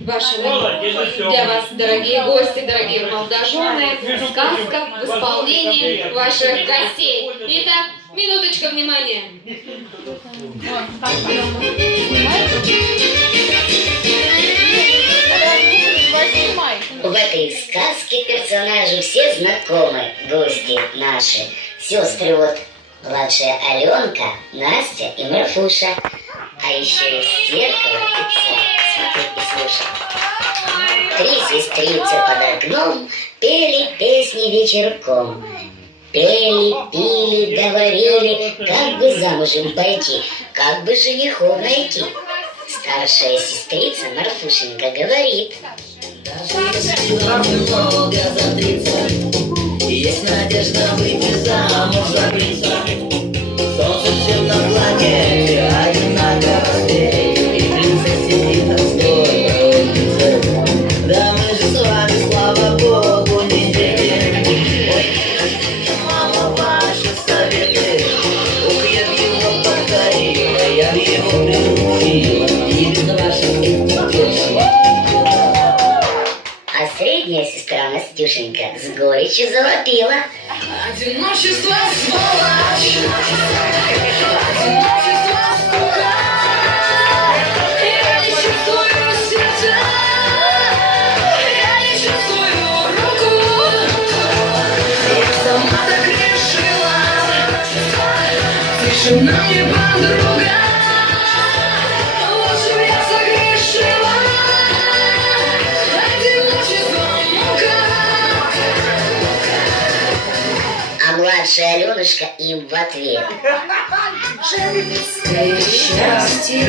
Для вас, дорогие гости, дорогие молодожены, сказка в исполнении ваших гостей. Итак, минуточка внимания. В этой сказке персонажи все знакомы, гости наши. Сестры вот, младшая Аленка, Настя и Марфуша. А еще есть зеркало и царь. Смотри и слушай. Три сестрицы под окном пели песни вечерком. Пели, пили, говорили, как бы замужем пойти, как бы женихов найти. Старшая сестрица Марфушенька говорит: много за 30, есть надежда выйти замуж за принца. Солнце всем на планете, одинаково светит, и принцессе сидит отстой. Да мы же с вами, слава Богу, не дети. Ой, мама, ваши советы, ух, я б его повторила, я б его приучила, и без ваших поддержек. А средняя сестра Настюшенька с горечью завопила: одиночество, сволочь! Одиночество, скука! Я не чувствую сердца, я не чувствую руку. Я сама так решила, тишина мне подруга. Лучше б я согрешила. А младшая Аленушка им в ответ: женское счастье,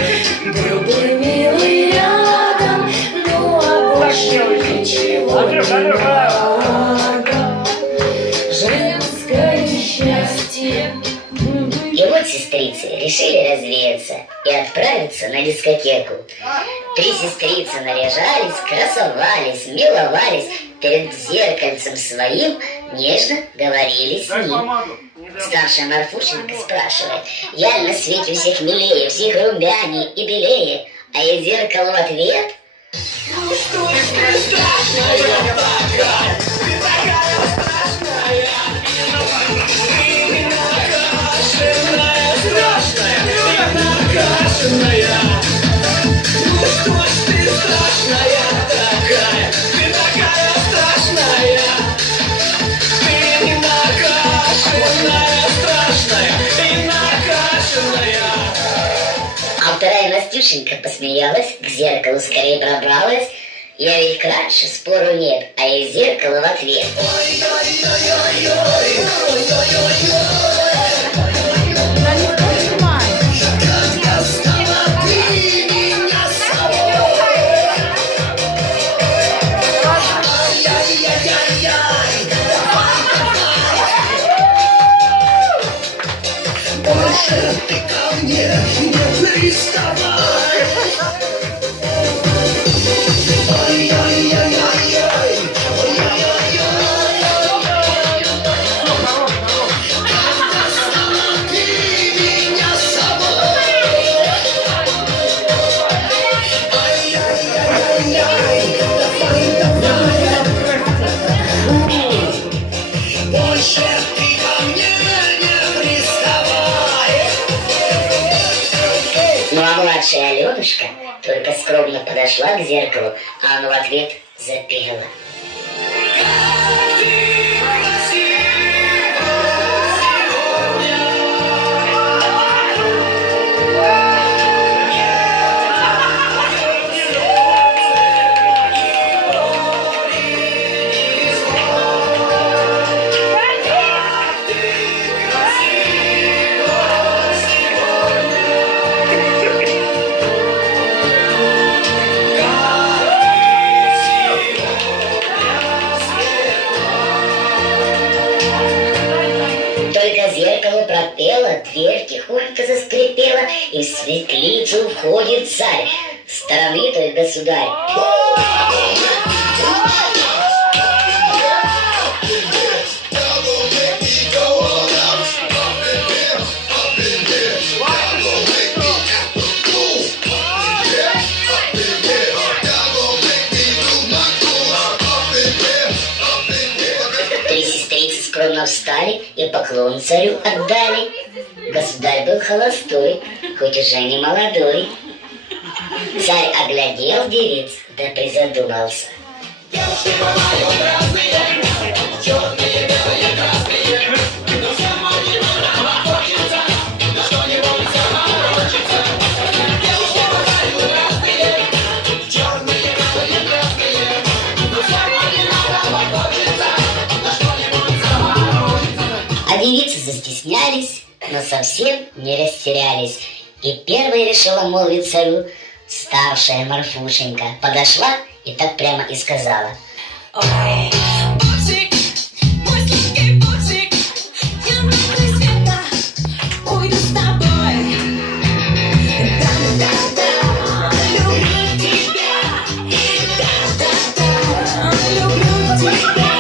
был бы милый рядом, ну а больше ничего не надо. Женское счастье. И вот сестрицы решили развеяться и отправиться на дискотеку. Три сестрицы наряжались, красовались, миловались, перед зеркальцем своим нежно говорили с ним. Старшая Марфушенька спрашивает: я на свете всех милее, всех румянее и белее? А ей зеркало в ответ: ну что ты страшная такая, ты такая страшная, ты накашенная, страшная, ты накашенная. Ну что ж ты страшная такая, ты такая страшная, ты не накашенная, страшная, ты накашенная. А вторая Настюшенька посмеялась, к зеркалу скорее пробралась. Я ведь краше, спору нет, а ей зеркало в ответ: ой-ой-ой-ой-ой, ой-ой-ой-ой. Больше ты ко мне не приставай. Ой-ой-ой-ой-ой, ой-ой-ой-ой. Когда стала ты меня с собой. Ой-ой-ой-ой-ой, давай. Больше ты ко мне не приставай. Ну а младшая Аленушка только скромно подошла к зеркалу, а оно в ответ запела: зеркало пропело, дверь тихонько заскрипела, и в светлицу входит царь, стороны той государь. прямо встали и поклон царю отдали. Государь был холостой, хоть уже не молодой. Царь оглядел девиц, да призадумался. А девицы застеснялись, но совсем не растерялись. И первой решила молвить царю старшая Марфушенька. Подошла и так прямо и сказала. Ой, бутик, мой сладкий бутик, я на край света уйду с тобой. Да-да-да, люблю тебя. Да-да-да, люблю тебя.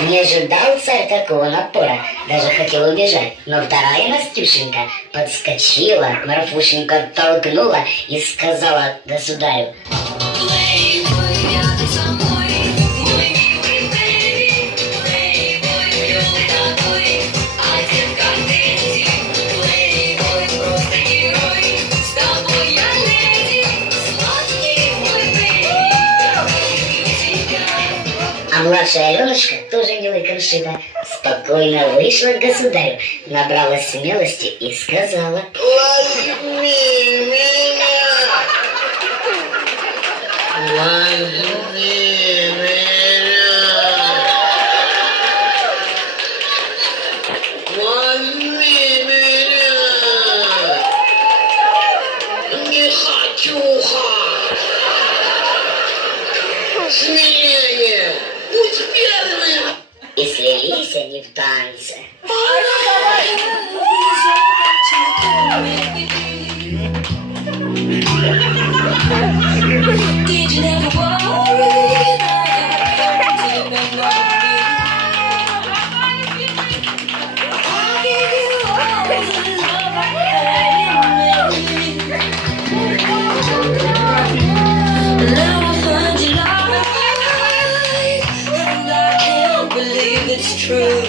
Не ожидал царь такого напора, даже хотел убежать. Но вторая Настюшенька подскочила, Марфушеньку оттолкнула и сказала государю. А младшая Аленушка, тоже не лыком-шита, спокойно вышла к государю, набралась смелости и сказала. Возьми меня! Возьми меня! Возьми меня! Не хочуха! Смирение! Будь первым! И слились они в танце. Did you never worry that I depend on me? I'll give you all the love I had in me. Now I find you lies, and I can't believe it's true.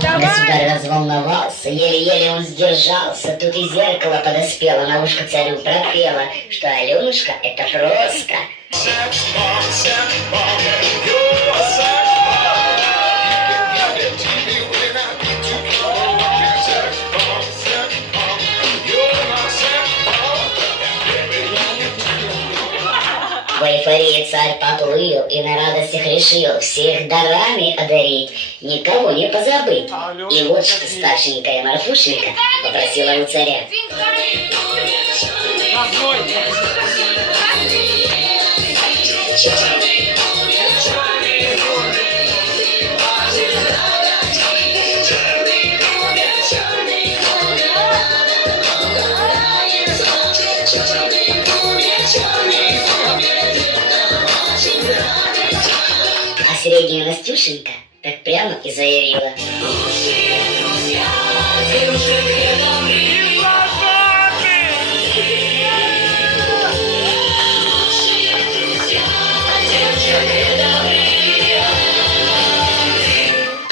Государь разволновался, еле-еле он сдержался. Тут и зеркало подоспело, на ушко царю пропело, что Аленушка — это просто. В эйфории царь поплыл и на радостях решил всех дарами одарить, никого не позабыть. И вот что старшенькая Марфушенька попросила у царя. А средняя Настюшенька так прямо и заявила.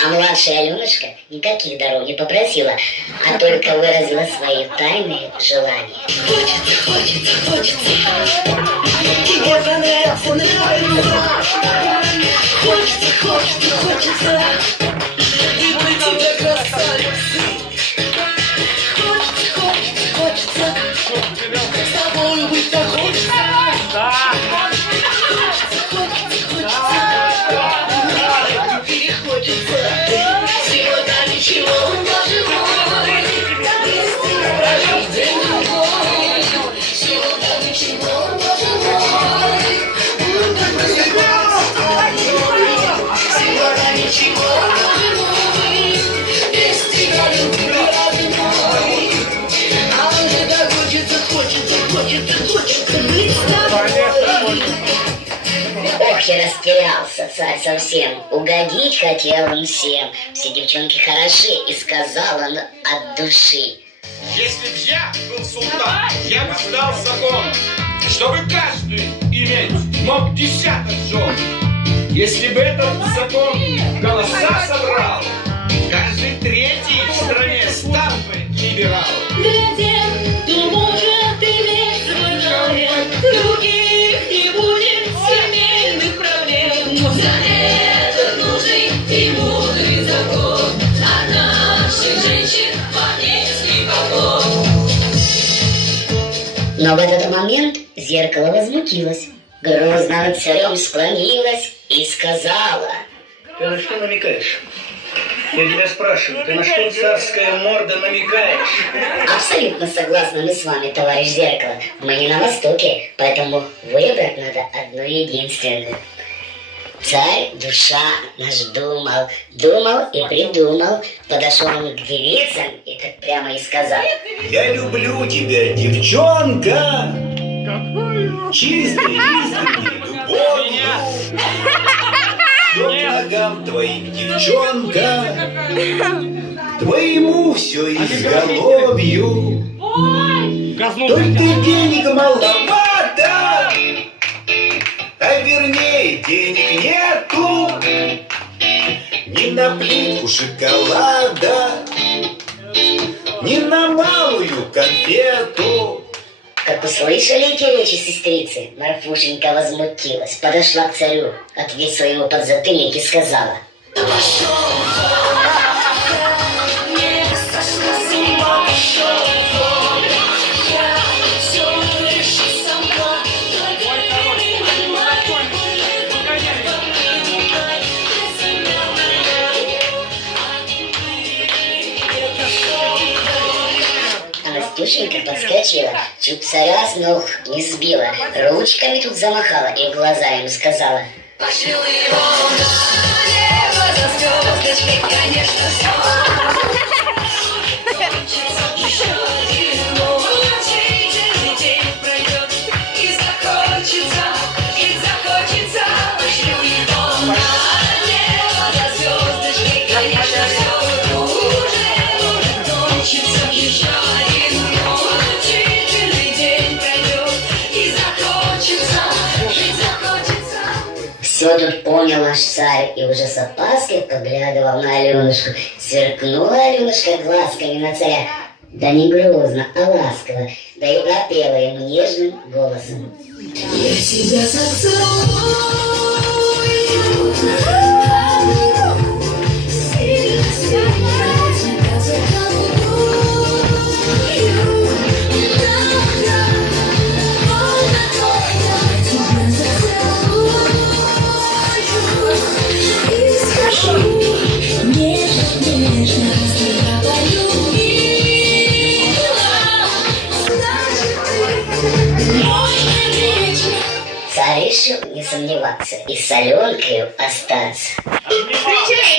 А младшая Аленушка никаких даров не попросила, а только выразила свои тайные желания. Хочется, и быть тебе красавицей. Хочется, с тобой быть так хочется. Хочется, всего до ничего, Боже мой. Рожден другой, всего до ничего, Боже мой. Всего до ничего, Боже мой. зеркалище растерялся царь совсем. Угодить хотел он всем. Все девчонки хороши, и сказал он от души. Если б я был султан, я бы сдал закон, чтобы каждый иметь мог десяток жен. Если бы этот закон голоса собрал, каждый третий в стране стал бы либерал. Для тех, кто может иметь свой жален, других не будет семейных проблем. Но за этот нужный и мудрый закон от наших женщин магнитский поклон. Но в этот момент зеркало возмутилось, грозно над царем склонилось и сказала: Ты на что намекаешь? Я тебя спрашиваю, ты на что царская морда намекаешь? абсолютно согласны мы с вами, товарищ зеркало. Мы не на Востоке, поэтому выбрать надо одну единственную. Царь, душа наш думал, думал и придумал. Подошел он к девицам и так прямо и сказал: Я люблю тебя, девчонка! Чистой, искренней любовью! Все к ногам твоим, девчонка! Твоему все изголовью! Только денег маловато! А вернее, денег нету ни на плитку шоколада, ни на малую конфету. Как услышали эти речи сестрицы, Марфушенька возмутилась, подошла к царю, отвесила ему подзатыльник и сказала: Настюшенька подскочила, чуть царя с ног не сбила, ручками тут замахала и в глаза ему сказала: Пошлю его на небо за звездочкой, конечно, все. Еще один мучительный день пройдет, и захочется, пошлю его на небо за звездочкой, конечно, все уже кончится. Еще один мучительный день пройдет, и захочется. Все тут понял наш царь и уже с опаской поглядывал на Аленушку. Сверкнула Аленушка глазками на царя, да не грозно, а ласково, да и пропела ему нежным голосом: Я тебя зацелую, сильно, сильно тебя заколдую, да, больно, тебя зацелую и скажу нежно, нежно, тебя полюбила, значит ты мой навечно. Царь решил не сомневаться и с Аленкою остаться. Встречай,